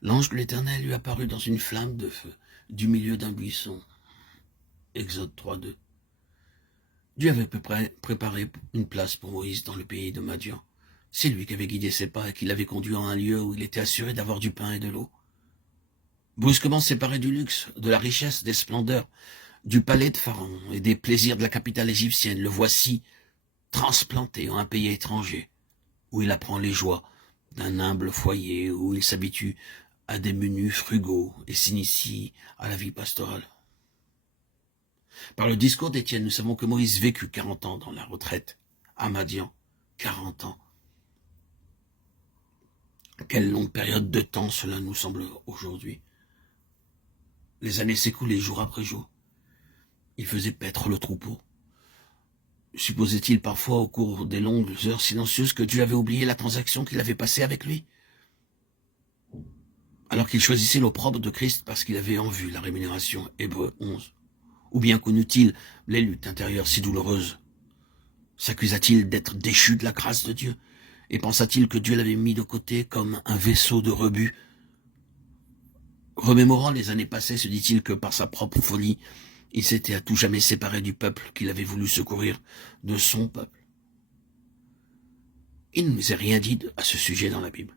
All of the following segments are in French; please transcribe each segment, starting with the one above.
L'ange de l'Éternel lui apparut dans une flamme de feu, du milieu d'un buisson. Exode 3:2. Dieu avait préparé une place pour Moïse dans le pays de Madian. C'est lui qui avait guidé ses pas et qui l'avait conduit à un lieu où il était assuré d'avoir du pain et de l'eau. Brusquement séparé du luxe, de la richesse, des splendeurs, du palais de Pharaon et des plaisirs de la capitale égyptienne, le voici transplanté en un pays étranger, où il apprend les joies d'un humble foyer, où il s'habitue à des menus frugaux et s'initie à la vie pastorale. Par le discours d'Étienne, nous savons que Moïse vécut 40 ans dans la retraite à Madian. 40 ans. Quelle longue période de temps cela nous semble aujourd'hui. Les années s'écoulaient jour après jour. Il faisait paître le troupeau. Supposait-il parfois au cours des longues heures silencieuses que Dieu avait oublié la transaction qu'il avait passée avec lui? Alors qu'il choisissait l'opprobre de Christ parce qu'il avait en vue la rémunération, Hébreux 11. Ou bien connut-il les luttes intérieures si douloureuses? S'accusa-t-il d'être déchu de la grâce de Dieu? Et pensa-t-il que Dieu l'avait mis de côté comme un vaisseau de rebut? Remémorant les années passées, se dit-il que par sa propre folie, il s'était à tout jamais séparé du peuple qu'il avait voulu secourir, de son peuple. Il ne nous est rien dit à ce sujet dans la Bible.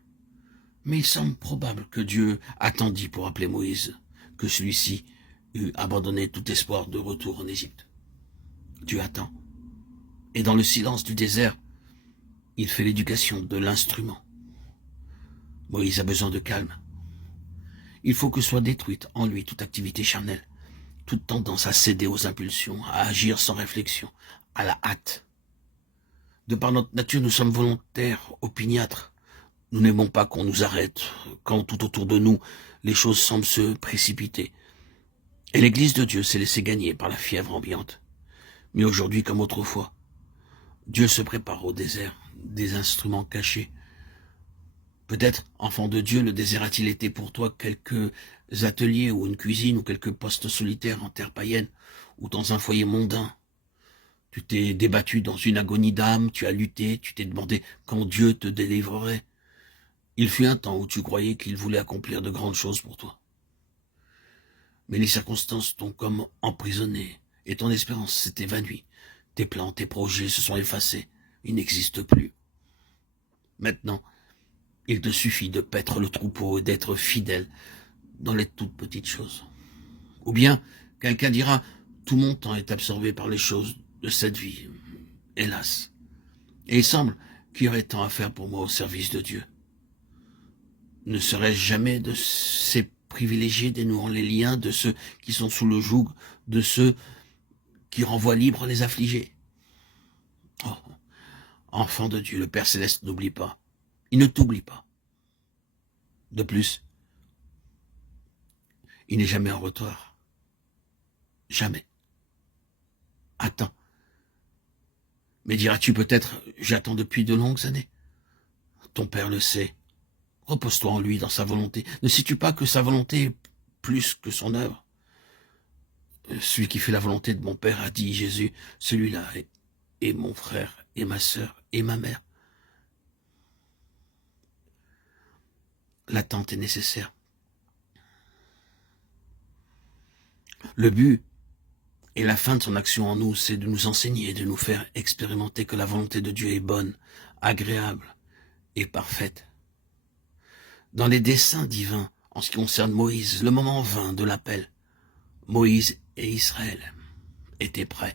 Mais il semble probable que Dieu attendit pour appeler Moïse, que celui-ci eût abandonné tout espoir de retour en Égypte. Dieu attend. Et dans le silence du désert, il fait l'éducation de l'instrument. Moïse a besoin de calme. Il faut que soit détruite en lui toute activité charnelle, toute tendance à céder aux impulsions, à agir sans réflexion, à la hâte. De par notre nature, nous sommes volontaires, opiniâtres. Nous n'aimons pas qu'on nous arrête, quand tout autour de nous, les choses semblent se précipiter. Et l'Église de Dieu s'est laissée gagner par la fièvre ambiante. Mais aujourd'hui, comme autrefois, Dieu se prépare au désert, des instruments cachés. Peut-être, enfant de Dieu, le désert a-t-il été pour toi quelques ateliers ou une cuisine ou quelques postes solitaires en terre païenne ou dans un foyer mondain. Tu t'es débattu dans une agonie d'âme, tu as lutté, tu t'es demandé quand Dieu te délivrerait. Il fut un temps où tu croyais qu'il voulait accomplir de grandes choses pour toi. Mais les circonstances t'ont comme emprisonné et ton espérance s'est évanouie. Tes plans, tes projets se sont effacés, ils n'existent plus. Maintenant, il te suffit de paître le troupeau et d'être fidèle dans les toutes petites choses. Ou bien, quelqu'un dira, tout mon temps est absorbé par les choses de cette vie, hélas. Et il semble qu'il y aurait tant à faire pour moi au service de Dieu. Ne serais-je jamais de ces privilégiés dénouant les liens de ceux qui sont sous le joug, de ceux qui renvoient libres les affligés? Oh, enfant de Dieu, le Père Céleste n'oublie pas. Il ne t'oublie pas. De plus, il n'est jamais en retard. Jamais. Attends. Mais diras-tu peut-être, j'attends depuis de longues années. Ton Père le sait. Repose-toi en lui, dans sa volonté. Ne sais-tu pas que sa volonté est plus que son œuvre? Celui qui fait la volonté de mon Père, a dit Jésus, celui-là est mon frère, et ma sœur, et ma mère. L'attente est nécessaire. Le but et la fin de son action en nous, c'est de nous enseigner, de nous faire expérimenter que la volonté de Dieu est bonne, agréable et parfaite. Dans les desseins divins, en ce qui concerne Moïse, le moment vint de l'appel, Moïse et Israël étaient prêts